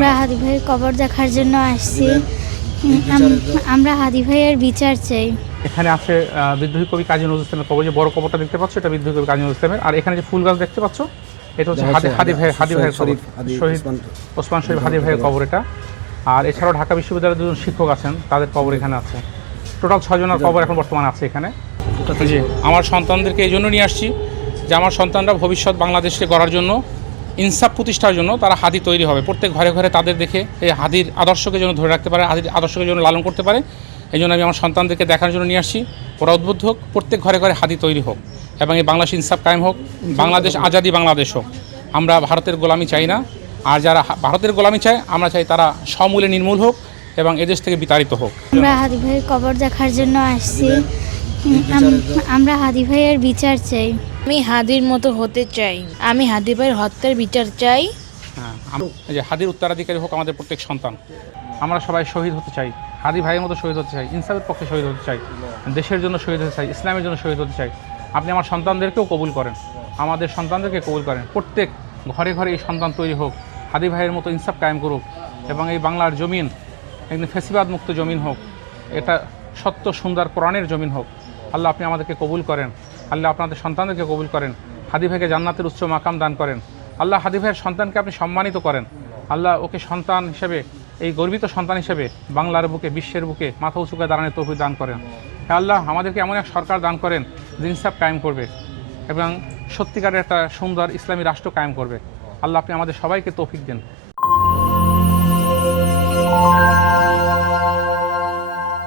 আমরা হাদি ভাইয়ের কবর দেখার জন্য আসছি। আমরা হাদি ভাইয়ের বিচার চাই। এখানে আছে বিদ্রোহী কবি কাজী নজরুল ইসলামের কবর, যে বড় কবরটা দেখতে পাচ্ছ এটা বিদ্রোহী কবি কাজী নজরুল ইসলামের। আর এখানে যে ফুল গাছ দেখতে পাচ্ছ এটা হচ্ছে হাদি ভাইয়ের কবর, শহীদ ওসমান শরীফ হাদি ভাইয়ের কবর এটা। আর এছাড়াও ঢাকা বিশ্ববিদ্যালয়ের দুজন শিক্ষক আছেন, তাদের কবর এখানে আছে। টোটাল 6 জনের কবর এখন বর্তমানে আছে এখানে। জি, আমার সন্তানদেরকে এই জন্য নিয়ে আসছি যে আমার সন্তানরা ভবিষ্যৎ বাংলাদেশকে গড়ার জন্য, ইনসাফ প্রতিষ্ঠার জন্য তারা হাদি তৈরি হবে। প্রত্যেক ঘরে ঘরে তাদের দেখে এই হাদির আদর্শকে যেন ধরে রাখতে পারে, হাদির আদর্শকে যেন লালন করতে পারে। এই জন্য আমি আমার সন্তানদেরকে দেখার জন্য নিয়ে আসছি। ওরা উদ্বুদ্ধ হোক, প্রত্যেক ঘরে ঘরে হাদি তৈরি হোক এবং এই বাংলাদেশ ইনসাফ কায়েম হোক, বাংলাদেশ আজাদি বাংলাদেশ হোক। আমরা ভারতের গোলামি চাই না, আর যারা ভারতের গোলামি চায় আমরা চাই তারা সমূলে নির্মূল হোক এবং এদেশ থেকে বিতাড়িত হোক। আমরা হাদি ভাইয়ের কবর দেখার জন্য আসছি। আমরা হাদি ভাইয়ের বিচার চাই। আমি হাদির মতো হতে চাই। আমি হাদি ভাইয়ের হত্যার বিচার চাই। হ্যাঁ, এই যে হাদির উত্তরাধিকারী হোক আমাদের প্রত্যেক সন্তান। আমরা সবাই শহীদ হতে চাই, হাদি ভাইয়ের মতো শহীদ হতে চাই, ইনসাফের পক্ষে শহীদ হতে চাই, দেশের জন্য শহীদ হতে চাই, ইসলামের জন্য শহীদ হতে চাই। আপনি আমার সন্তানদেরকেও কবুল করেন, আমাদের সন্তানদেরকে কবুল করেন। প্রত্যেক ঘরে ঘরে এই সন্তান তৈরি হোক, হাদি ভাইয়ের মতো ইনসাফ কায়েম করুক এবং এই বাংলার জমিন একদিন ফেসিবাদ মুক্ত জমিন হোক, এটা সত্য সুন্দর কোরআনের জমিন হোক। আল্লাহ আপনি আমাদেরকে কবুল করেন, আল্লাহ আপনাদের সন্তানদেরকে কবুল করেন, হাদি ভাইকে জান্নাতের উচ্চ মাকাম দান করেন। আল্লাহ হাদি ভাইয়ের সন্তানকে আপনি সম্মানিত করেন। আল্লাহ ওকে সন্তান হিসেবে, এই গর্বিত সন্তান হিসেবে বাংলার বুকে, বিশ্বের বুকে মাথা উঁচু করে দাঁড়ানোর তৌফিক দান করেন। হ্যাঁ আল্লাহ, আমাদেরকে এমন এক সরকার দান করেন যে ইনসাফ কায়েম করবে এবং সত্যিকারের একটা সুন্দর ইসলামী রাষ্ট্র কায়েম করবে। আল্লাহ আপনি আমাদের সবাইকে তৌফিক দেন।